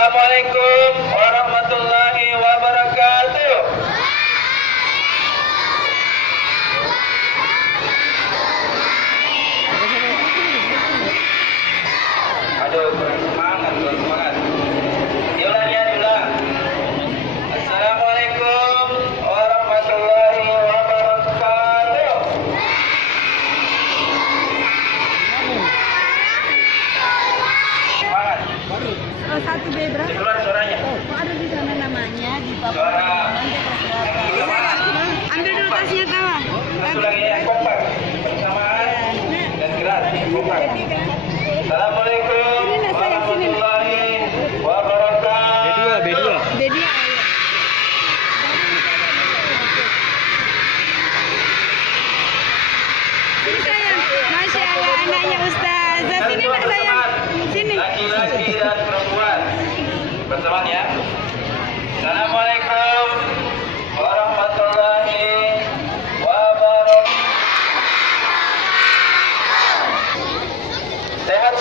Assalamualaikum warahmatullahi wabarakatuh. Aduh, kurang semangat, kurang semangat. Diulang ya, diulang. Assalamualaikum warahmatullahi wabarakatuh. Semangat. Oh, satu B berapa? Keluar suaranya. Oh, ada di sana namanya di bawah. Suara. Ambil dulu tasnya kawan. Satu lagi yang kompak. Bersamaan dan keras. Kompak. Assalamualaikum warahmatullahi wabarakatuh. B2. Sini sayang. Masya Allah anaknya Ustazah. Sini nak sayang. Sini. Laki-laki dan perempuan. Bersamaan ya. Assalamualaikum warahmatullahi wabarakatuh. Sehat